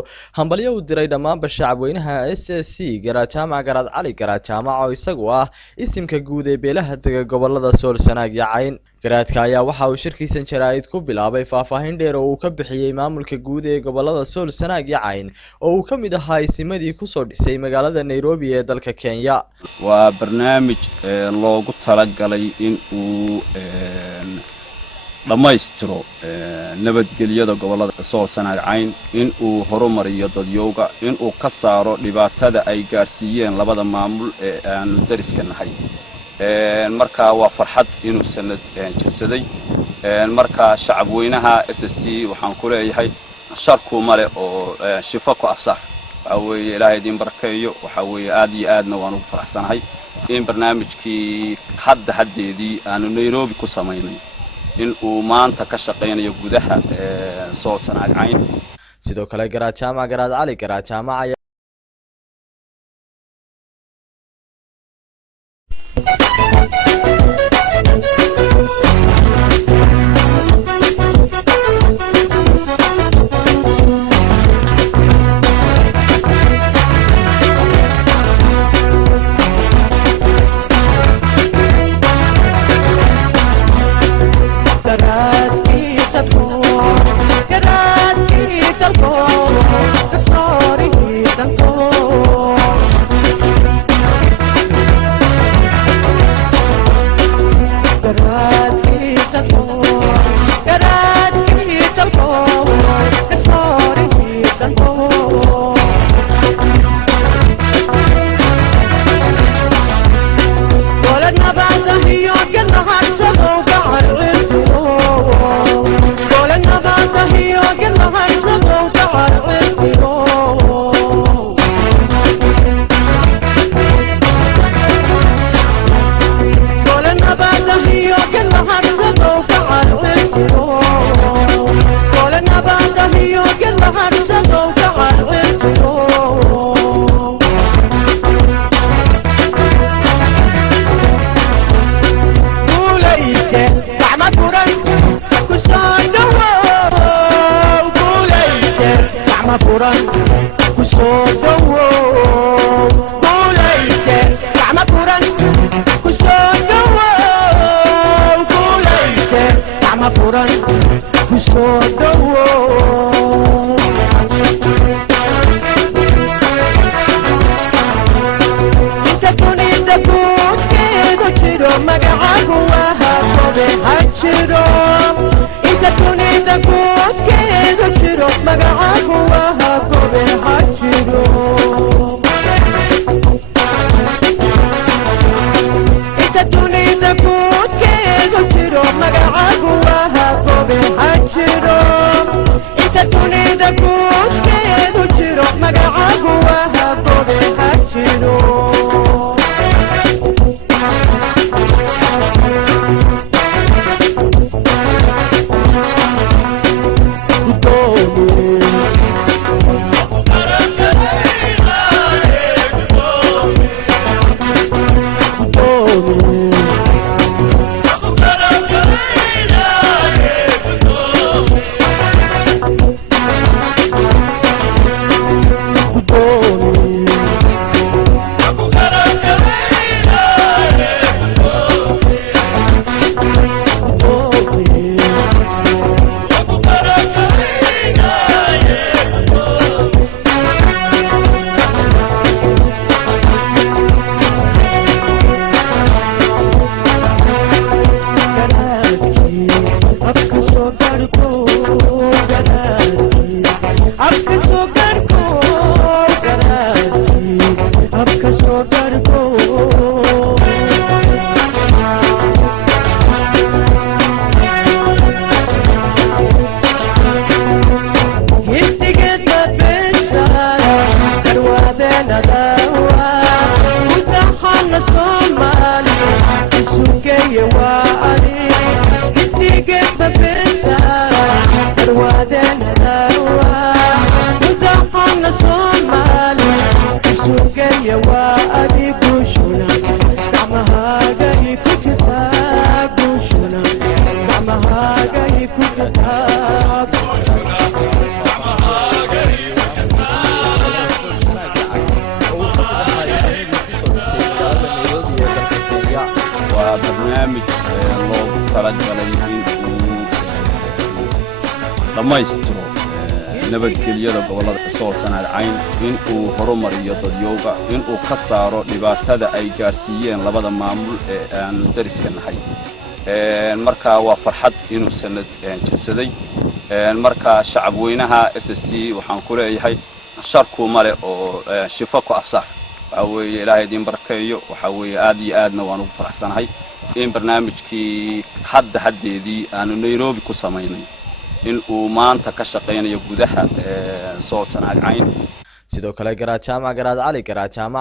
iyo hambalyo u diray dhammaanba shacabweynaha SSC Garajaamac Garaad Cali Garajaamac oo isagu ah isimka guud ee beelaha dega gobolada Sool Sanaag iyo Cayn. Garaadka ayaa waxa uu shirkiisan jaraa'id ku bilaabay faahfaahin dheer oo uu ka bixiyay maamulka guud ee gobolada Sool Sanaag iyo Cayn oo uu ka mid ahaa isimadii ku soo dhisay magaalada Nairobi ee dalka Kenya. waa barnaamij loogu talagalay in uu dhamaystiro nabadgelyada gobolada Sool Sanaag Cayn, in uu horumariyo dadyowga, in uu ka saaro dhibaatada ay gaarsiiyeen labada maamul ee aan dariska nahay. marka waa farxad inuu sanad jirsaday. marka shacabweynaha SSC waxaan ku leeyahay sharku male oo shifo ku afsax. waxa weeye Ilaahay idin barakeeyo. waxa weeye aad iyo aadna waan ugu faraxsanahay in barnaamijkii haddeedii aanu Nairobi ku sameynay in uu maanta ka shaqeynayo gudaha Sool Sanaag Cayn. sidoo kale Garajaamac Garaad Cali Garajaamac talagalay in uu dhammaystiro nabadgelyada gobollada Sool Sanaag Cayn in uu horumariyo dadyowga in uu ka saaro dhibaatada ay gaarsiiyeen labada maamul ee aan dariska nahay marka waa farxad inuu sanad jirsaday marka shacab weynaha SSC waxaan ku leeyahay sharku male oo shifo ku afsar waxa weeye ilaahay idin barkeeyo waxa weeye aad iyo aadna waan ugu faraxsanahay in barnaamijkii haddeedii aanu Nairobi ku sameynay in uu maanta ka shaqeynayo gudaha Sool Sanaag Cayn sidoo kale garaad jaamac garaad cali garaad jaamac